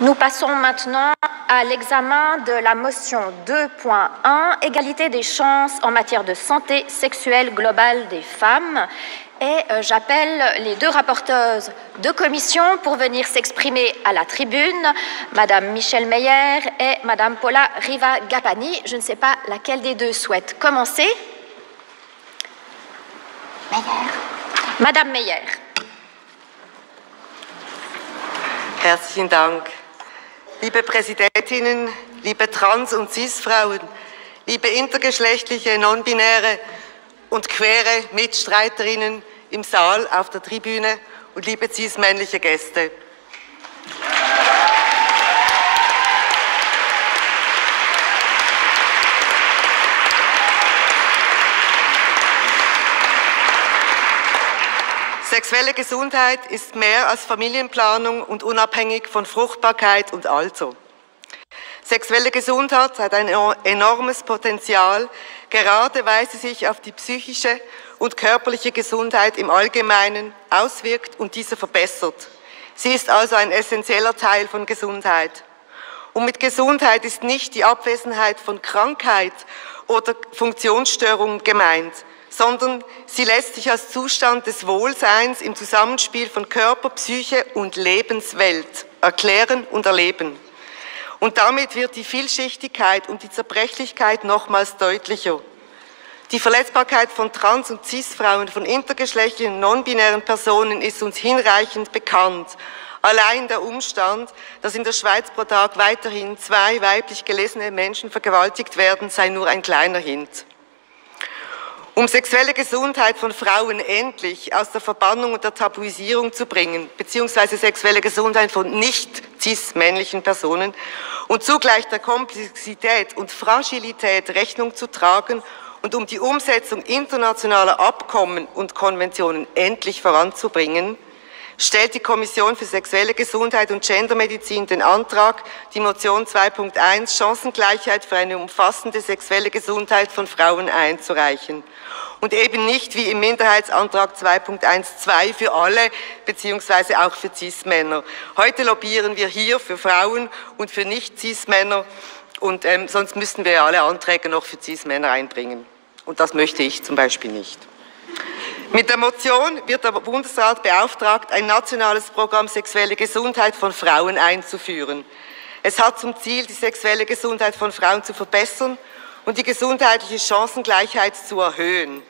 Nous passons maintenant à l'examen de la motion 2.1, égalité des chances en matière de santé sexuelle globale des femmes. Et j'appelle les deux rapporteuses de commission pour venir s'exprimer à la tribune, Madame Michèle Meyer et Madame Paula Riva-Gapani. Je ne sais pas laquelle des deux souhaite commencer. Meyer. Madame Meyer. Herzlichen Dank. Liebe Präsidentinnen, liebe Trans- und Cis-Frauen, liebe intergeschlechtliche, non-binäre und queere Mitstreiterinnen im Saal, auf der Tribüne und liebe cis-männliche Gäste. Sexuelle Gesundheit ist mehr als Familienplanung und unabhängig von Fruchtbarkeit und Alter. Sexuelle Gesundheit hat ein enormes Potenzial, gerade weil sie sich auf die psychische und körperliche Gesundheit im Allgemeinen auswirkt und diese verbessert. Sie ist also ein essentieller Teil von Gesundheit. Und mit Gesundheit ist nicht die Abwesenheit von Krankheit oder Funktionsstörung gemeint, sondern sie lässt sich als Zustand des Wohlseins im Zusammenspiel von Körper, Psyche und Lebenswelt erklären und erleben. Und damit wird die Vielschichtigkeit und die Zerbrechlichkeit nochmals deutlicher. Die Verletzbarkeit von Trans- und Cis-Frauen, von intergeschlechtlichen und non-binären Personen ist uns hinreichend bekannt. Allein der Umstand, dass in der Schweiz pro Tag weiterhin 2 weiblich gelesene Menschen vergewaltigt werden, sei nur ein kleiner Hint. Um sexuelle Gesundheit von Frauen endlich aus der Verbannung und der Tabuisierung zu bringen, beziehungsweise sexuelle Gesundheit von nicht-cis-männlichen Personen und zugleich der Komplexität und Fragilität Rechnung zu tragen und um die Umsetzung internationaler Abkommen und Konventionen endlich voranzubringen, stellt die Kommission für sexuelle Gesundheit und Gendermedizin den Antrag, die Motion 2.1 Chancengleichheit für eine umfassende sexuelle Gesundheit von Frauen einzureichen. Und eben nicht wie im Minderheitsantrag 2.1.2 für alle, beziehungsweise auch für Cis-Männer. Heute lobbyieren wir hier für Frauen und für Nicht-Cis-Männer und sonst müssten wir ja alle Anträge noch für Cis-Männer einbringen. Und das möchte ich zum Beispiel nicht. Mit der Motion wird der Bundesrat beauftragt, ein nationales Programm sexuelle Gesundheit von Frauen einzuführen. Es hat zum Ziel, die sexuelle Gesundheit von Frauen zu verbessern und die gesundheitliche Chancengleichheit zu erhöhen.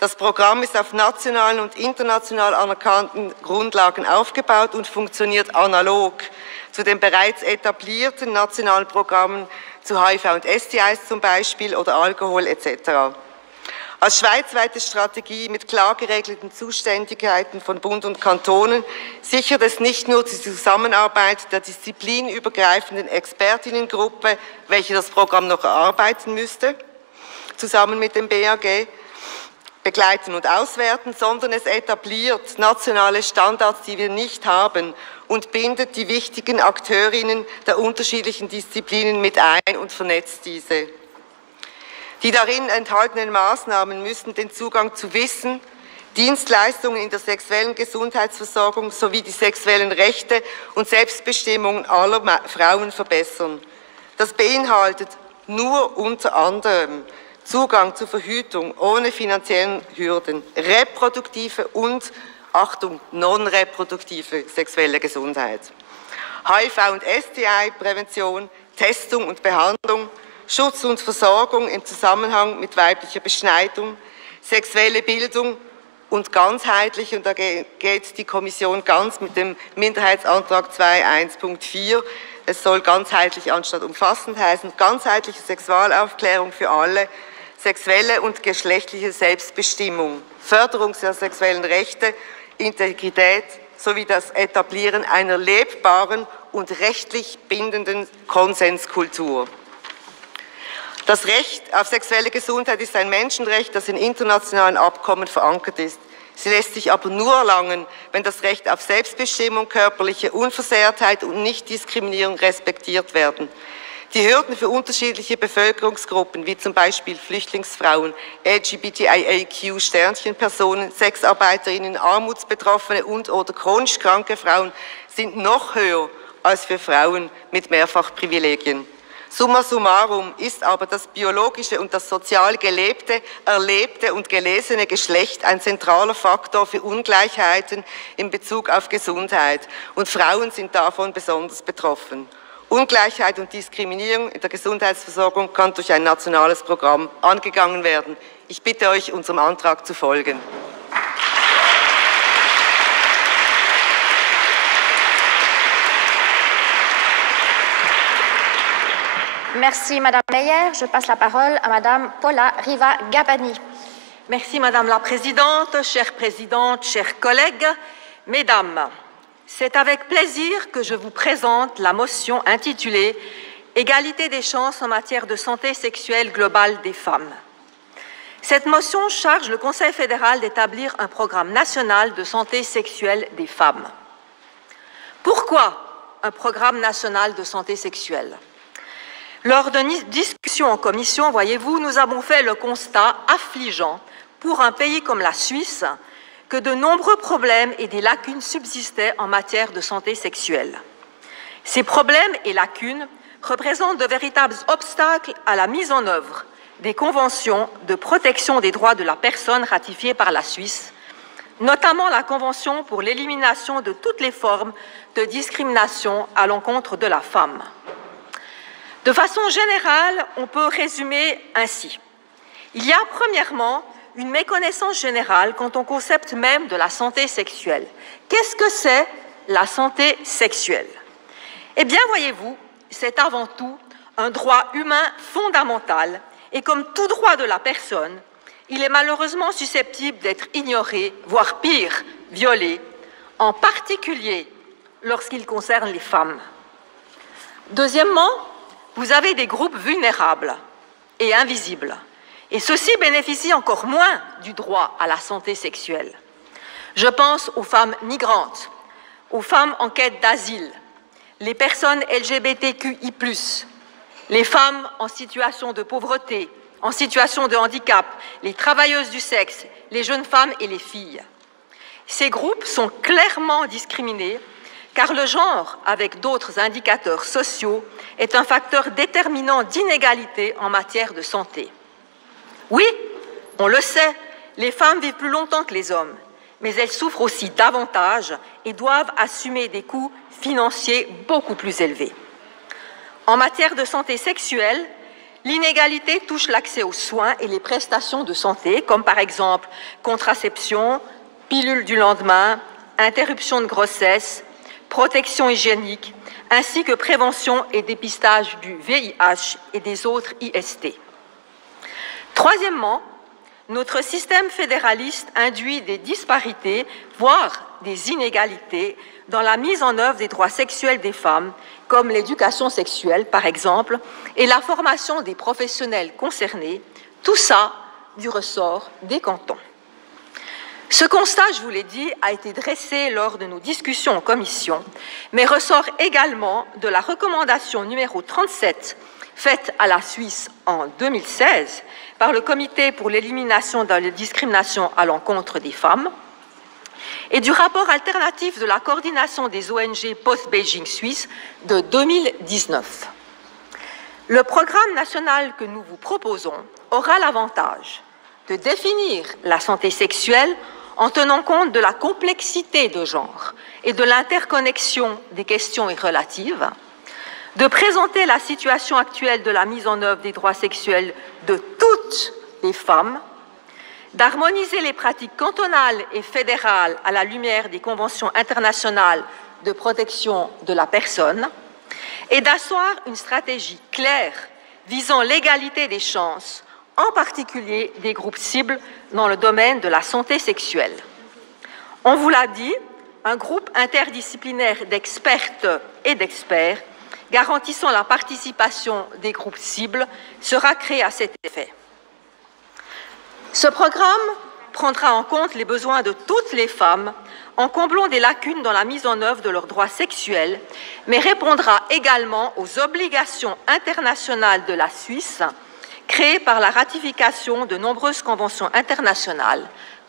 Das Programm ist auf nationalen und international anerkannten Grundlagen aufgebaut und funktioniert analog zu den bereits etablierten nationalen Programmen zu HIV und STIs zum Beispiel oder Alkohol etc. Als schweizweite Strategie mit klar geregelten Zuständigkeiten von Bund und Kantonen sichert es nicht nur die Zusammenarbeit der disziplinübergreifenden Expertinnengruppe, welche das Programm noch erarbeiten müsste, zusammen mit dem BAG, begleiten und auswerten, sondern es etabliert nationale Standards, die wir nicht haben und bindet die wichtigen Akteurinnen der unterschiedlichen Disziplinen mit ein und vernetzt diese. Die darin enthaltenen Maßnahmen müssen den Zugang zu Wissen, Dienstleistungen in der sexuellen Gesundheitsversorgung sowie die sexuellen Rechte und Selbstbestimmung aller Frauen verbessern. Das beinhaltet nur unter anderem Zugang zur Verhütung ohne finanziellen Hürden, reproduktive und, Achtung, non-reproduktive sexuelle Gesundheit, HIV- und STI-Prävention, Testung und Behandlung, Schutz und Versorgung im Zusammenhang mit weiblicher Beschneidung, sexuelle Bildung und ganzheitlich, und da geht die Kommission ganz mit dem Minderheitsantrag 2.1.4, es soll ganzheitlich anstatt umfassend heißen, ganzheitliche Sexualaufklärung für alle, sexuelle und geschlechtliche Selbstbestimmung, Förderung der sexuellen Rechte, Integrität sowie das Etablieren einer lebbaren und rechtlich bindenden Konsenskultur. Das Recht auf sexuelle Gesundheit ist ein Menschenrecht, das in internationalen Abkommen verankert ist. Sie lässt sich aber nur erlangen, wenn das Recht auf Selbstbestimmung, körperliche Unversehrtheit und Nichtdiskriminierung respektiert werden. Die Hürden für unterschiedliche Bevölkerungsgruppen, wie zum Beispiel Flüchtlingsfrauen, LGBTIQ-Sternchen-Personen, Sexarbeiterinnen, Armutsbetroffene und/oder chronisch kranke Frauen, sind noch höher als für Frauen mit Mehrfachprivilegien. Summa summarum ist aber das biologische und das sozial gelebte, erlebte und gelesene Geschlecht ein zentraler Faktor für Ungleichheiten in Bezug auf Gesundheit. Und Frauen sind davon besonders betroffen. Ungleichheit und Diskriminierung in der Gesundheitsversorgung kann durch ein nationales Programm angegangen werden. Ich bitte euch, unserem Antrag zu folgen. Merci, Madame Meyer. Je passe la parole à Madame Paula Riva-Gabani. Merci, Madame la Présidente, chers collègues, Mesdames. C'est avec plaisir que je vous présente la motion intitulée « Égalité des chances en matière de santé sexuelle globale des femmes ». Cette motion charge le Conseil fédéral d'établir un programme national de santé sexuelle des femmes. Pourquoi un programme national de santé sexuelle ? Lors d'une discussion en commission, voyez-vous, nous avons fait le constat affligeant pour un pays comme la Suisse que de nombreux problèmes et des lacunes subsistaient en matière de santé sexuelle. Ces problèmes et lacunes représentent de véritables obstacles à la mise en œuvre des conventions de protection des droits de la personne ratifiées par la Suisse, notamment la Convention pour l'élimination de toutes les formes de discrimination à l'encontre de la femme. De façon générale, on peut résumer ainsi. Il y a premièrement une méconnaissance générale quant au concept même de la santé sexuelle. Qu'est-ce que c'est la santé sexuelle? Eh bien, voyez-vous, c'est avant tout un droit humain fondamental et comme tout droit de la personne, il est malheureusement susceptible d'être ignoré, voire pire, violé, en particulier lorsqu'il concerne les femmes. Deuxièmement, vous avez des groupes vulnérables et invisibles, et ceux-ci bénéficient encore moins du droit à la santé sexuelle. Je pense aux femmes migrantes, aux femmes en quête d'asile, les personnes LGBTQI+, les femmes en situation de pauvreté, en situation de handicap, les travailleuses du sexe, les jeunes femmes et les filles. Ces groupes sont clairement discriminés car le genre, avec d'autres indicateurs sociaux, est un facteur déterminant d'inégalité en matière de santé. Oui, on le sait, les femmes vivent plus longtemps que les hommes, mais elles souffrent aussi davantage et doivent assumer des coûts financiers beaucoup plus élevés. En matière de santé sexuelle, l'inégalité touche l'accès aux soins et les prestations de santé, comme par exemple contraception, pilule du lendemain, interruption de grossesse, protection hygiénique, ainsi que prévention et dépistage du VIH et des autres IST. Troisièmement, notre système fédéraliste induit des disparités, voire des inégalités, dans la mise en œuvre des droits sexuels des femmes, comme l'éducation sexuelle, par exemple, et la formation des professionnels concernés, tout ça du ressort des cantons. Ce constat, je vous l'ai dit, a été dressé lors de nos discussions en commission, mais ressort également de la recommandation numéro 37 faite à la Suisse en 2016 par le Comité pour l'élimination de la discrimination à l'encontre des femmes et du rapport alternatif de la coordination des ONG post-Beijing suisse de 2019. Le programme national que nous vous proposons aura l'avantage de définir la santé sexuelle en tenant compte de la complexité de genre et de l'interconnexion des questions relatives, de présenter la situation actuelle de la mise en œuvre des droits sexuels de toutes les femmes, d'harmoniser les pratiques cantonales et fédérales à la lumière des conventions internationales de protection de la personne et d'asseoir une stratégie claire visant l'égalité des chances, en particulier des groupes cibles dans le domaine de la santé sexuelle. On vous l'a dit, un groupe interdisciplinaire d'expertes et d'experts garantissant la participation des groupes cibles sera créé à cet effet. Ce programme prendra en compte les besoins de toutes les femmes en comblant des lacunes dans la mise en œuvre de leurs droits sexuels, mais répondra également aux obligations internationales de la Suisse créées par la ratification de nombreuses conventions internationales,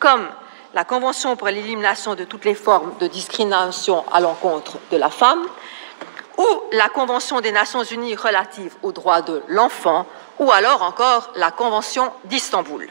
comme la Convention pour l'élimination de toutes les formes de discrimination à l'encontre de la femme, ou la Convention des Nations Unies relative aux droits de l'enfant, ou alors encore la Convention d'Istanbul.